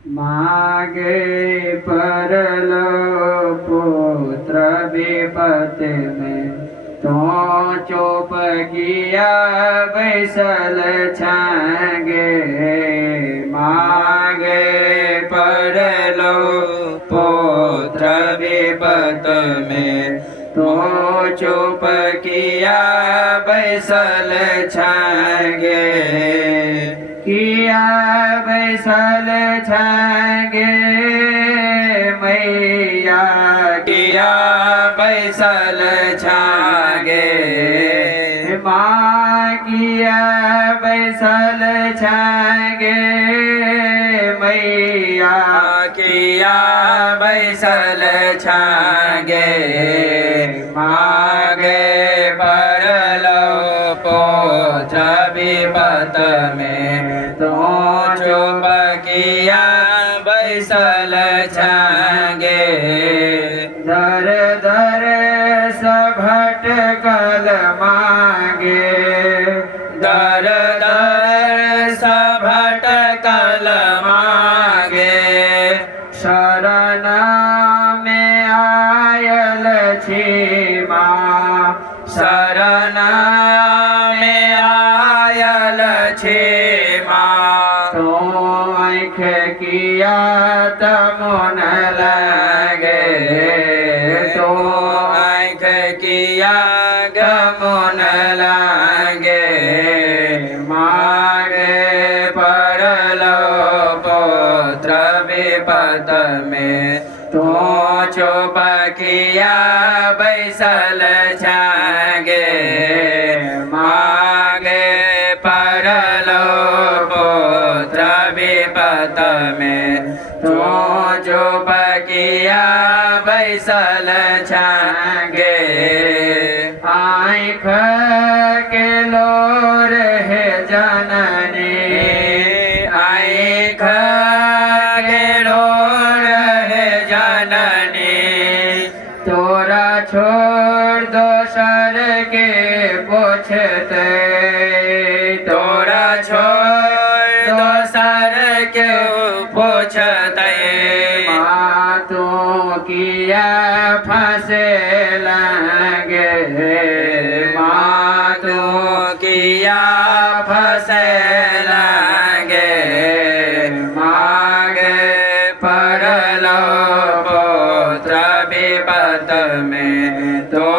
मागे परलो पुत्र विपत में तो चुप किया बैसल छागे। मागे परलो पुत्र विपत में तो चुप किया बैसल छागे। किया बैसल छागे मैया किया बैसल छागे। माँ किया बैसल छागे मैया किया बैसल छागे। मागे परलो पुत्र विपत में तो चुप किया बैसल छागे। दर दर भटकल मागे। दर दर भटकल मागे। शरण में आयल छी माँ। शरण में आयल छी माँ। तो आँख किया तमुन लगे। तो आँख किया गमुन लगे। मागे परलो पुत्र विपत में तो चुप किया बैसल छागे। मागे परलो पुत्र विपत में तो चुप किया बैसल छागे। आँख के लोर है जननी। आँख के लोर है जननी। तोरा छोड़ दोसर के पूछते। तोरा छोड़ दोसर के पूछते। माँ तू किया फंसे लगे। माँ तू किया फंसे लगे। मागे परलो पुत्र विपत में तो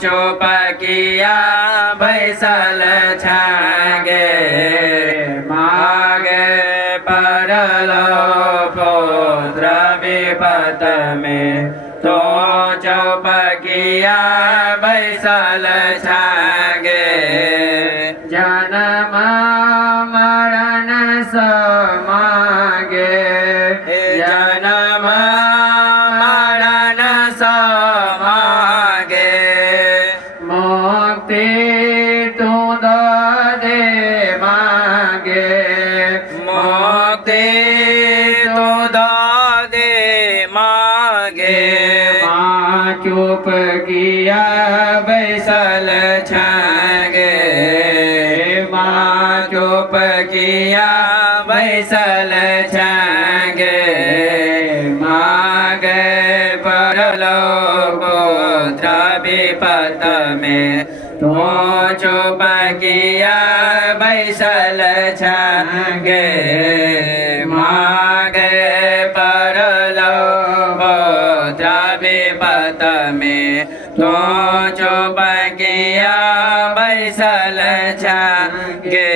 चुप किया बैसल छागे। मागे परलो पुत्र विपत में तो चुप किया बैसल छागे। जन्म मरण समागे। जन्म मरण समागे। मुक्ति तू दे मागे। मुक्ति तू दे मागे। माँ चुप किया बैसल छागे। माँ चुप किया बैसल छागे। मागे परलो पुत्र विपत में तो चुप किया बैसल छागे। मागे परलो पुत्र विपत में तो चुप किया बैसल छागे।